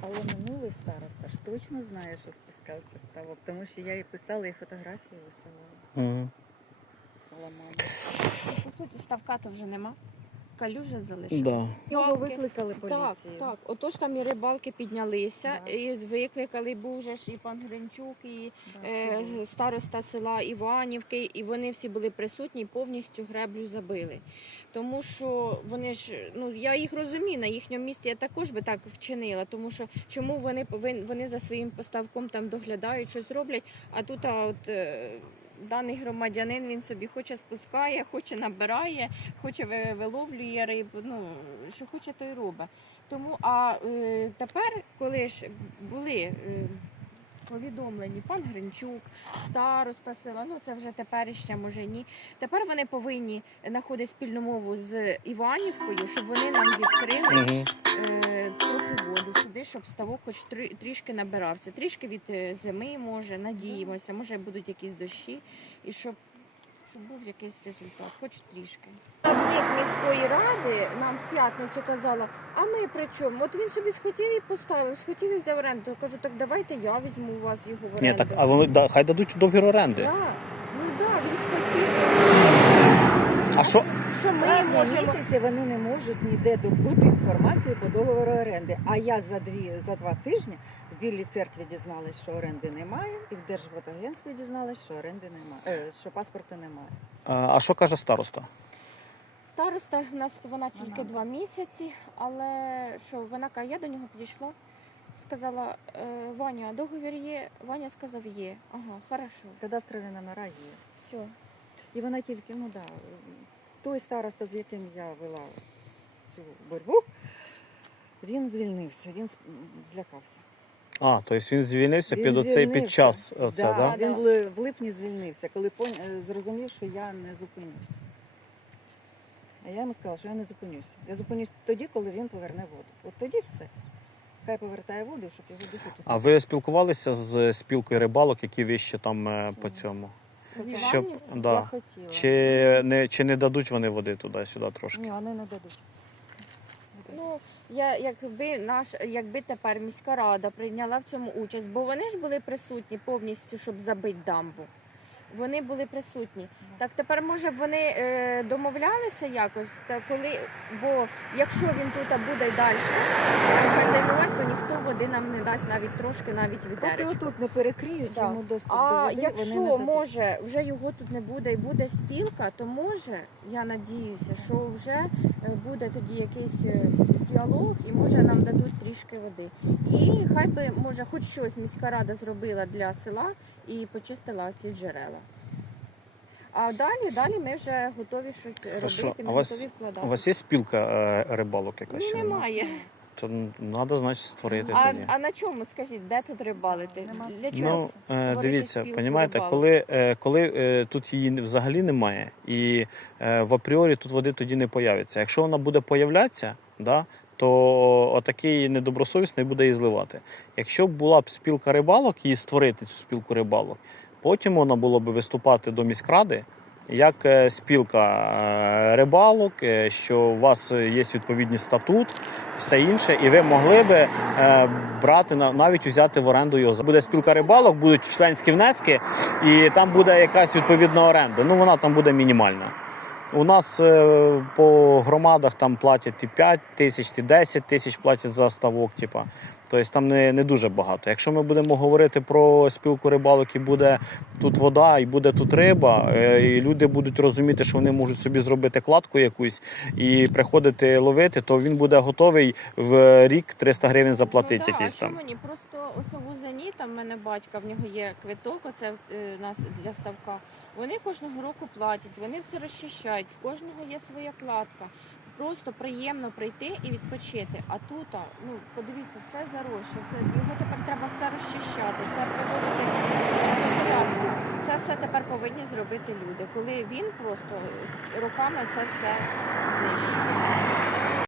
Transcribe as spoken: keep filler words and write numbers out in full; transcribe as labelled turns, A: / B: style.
A: Але минулий староста ж точно знає, що спускався ставок, тому що я їй писала і фотографії висилала.
B: Угу.
A: Саламами.
C: По суті, ставка то вже нема. Калюжа залишилась.
B: Да.
A: Його викликали
C: Так,
A: поліцію.
C: так. Отож там і рибалки піднялися,
A: Да.
C: і викликали був же ж і пан Гринчук, і
A: Да,
C: е,
A: всі були.
C: староста села Іванівки, і вони всі були присутні і повністю греблю забили. Тому що вони ж, ну я їх розумію, на їхньому місці я також би так вчинила, тому що чому вони повинні, вони за своїм поставком там доглядають, щось роблять, а тут а от. е, Даний громадянин, він собі хоче спускає, хоче набирає, хоче ви- виловлює рибу, ну, що хоче, то й робить. Тому, а е, тепер, коли ж були е, повідомлені пан Гринчук, староста села, ну це вже теперішня, може ні, тепер вони повинні знаходити спільну мову з Іванівкою, щоб вони нам відкрили
B: Угу.
C: е, трохи воду сюди, щоб ставок хоч трі- трішки набирався. Трішки від е, зими, може, надіємося, може будуть якісь дощі, і щоб, щоб був якийсь результат, хоч трішки. Керівник міської ради нам в п'ятницю казала, а ми при чому? От він собі схотів і поставив, схотів і взяв оренду. Я кажу, так давайте я візьму у вас його в оренду.
B: Ні, так, а вони да, хай дадуть договір оренди.
C: Да. Ну так, да, він схотів.
B: А що?
C: Що ми
A: Ми
C: можемо?
A: місяці вони не можуть ніде добути інформацію по договору оренди. А я за дві за два тижні в Білій церкві дізналась, що оренди немає, і в Держводагентстві дізналась, що оренди немає, е, що паспорту немає.
B: А що каже староста?
C: Староста в нас вона тільки
A: Ага.
C: два місяці, але що вона каже, я до нього підійшла, сказала, «Е, Ваня, договір є. Ваня сказав, є. Ага, хорошо,
A: Кадастрові номера є.
C: все.
A: І вона тільки, ну да, той староста, з яким я вела цю боротьбу, він звільнився, він с- злякався.
B: А, тобто він звільнився
A: Він
B: під оцей
A: звільнився.
B: під час оце,
A: да,
B: да?
A: Він в ли- в липні звільнився, коли пон- е, зрозумів, що я не зупинюсь. А я йому сказала, що я не зупинюся. Я зупинюсь тоді, коли він поверне воду. От тоді все. Хай повертає воду, щоб його духу тут.
B: А ви спілкувалися з спілкою рибалок, які вище там е, по цьому?
C: В
B: Щоб,
C: Іванівці?
B: да.
A: Я хотіла.
B: Чи не, чи не дадуть вони води туди-сюди трошки?
A: Ні, вони не дадуть.
C: Ну, я, якби, наш, якби тепер міська рада прийняла в цьому участь, бо вони ж були присутні повністю, щоб забити дамбу. Вони були присутні. Так тепер, може б вони е, домовлялися якось, та коли, бо якщо він тут буде й далі хазяйнувати, то ніхто води нам не дасть навіть трошки, навіть
A: Поки
C: відеречко.
A: отут не перекриють
C: Да.
A: йому доступ до
C: А
A: води, вони
C: якщо
A: не дадуть.
C: може вже його тут не буде і буде спілка, то може, я надіюся, що вже е, буде тоді якийсь е, діалог і може нам дадуть трішки води. І хай би може хоч щось міська рада зробила для села і почистила ці джерела. А далі, далі ми вже готові щось
B: Хорошо.
C: робити,
B: А
C: ми
B: у вас,
C: готові вкладати.
B: у вас є спілка е, рибалок якась?
C: Ну,
B: ще?
C: немає.
B: То треба, значить, створити
C: А,
B: тоді.
C: а на чому, скажіть, де тут рибалити?
A: Нема.
C: Для чого
B: Ну, е,
C: створити
B: дивіться,
C: спілку
B: розумієте,
C: рибалок?
B: коли, е, коли е, тут її взагалі немає, і е, в апріорі тут води тоді не появиться. Якщо вона буде появлятися, да, то отакий недобросовісний буде її зливати. Якщо б була б спілка рибалок, її створити, цю спілку рибалок, потім вона було б виступати до міськради, як е, спілка е, рибалок, е, що у вас є відповідний статут, все інше, і ви могли би е, брати, на- навіть взяти в оренду його. Буде спілка рибалок, будуть членські внески, і там буде якась відповідна оренда. Ну, вона там буде мінімальна. У нас е, по громадах там платять і п'ять тисяч, і десять тисяч платять за ставок, типа. Тобто там не, не дуже багато. Якщо ми будемо говорити про спілку рибалок, і буде тут вода, і буде тут риба, е, і люди будуть розуміти, що вони можуть собі зробити кладку якусь і приходити ловити, то він буде готовий в рік триста гривень заплатити
C: Ну, да,
B: якийсь
C: а що
B: там.
C: мені? Просто ось у Вузані, там в мене батька, в нього є квиток, оце е, у нас для ставка. Вони кожного року платять, вони все розчищають, в кожного є своя кладка. Просто приємно прийти і відпочити. А тут, а, ну, подивіться, все заросше, все, його тепер треба все розчищати, все проводити. Це все тепер повинні зробити люди, коли він просто з- руками це все знищує.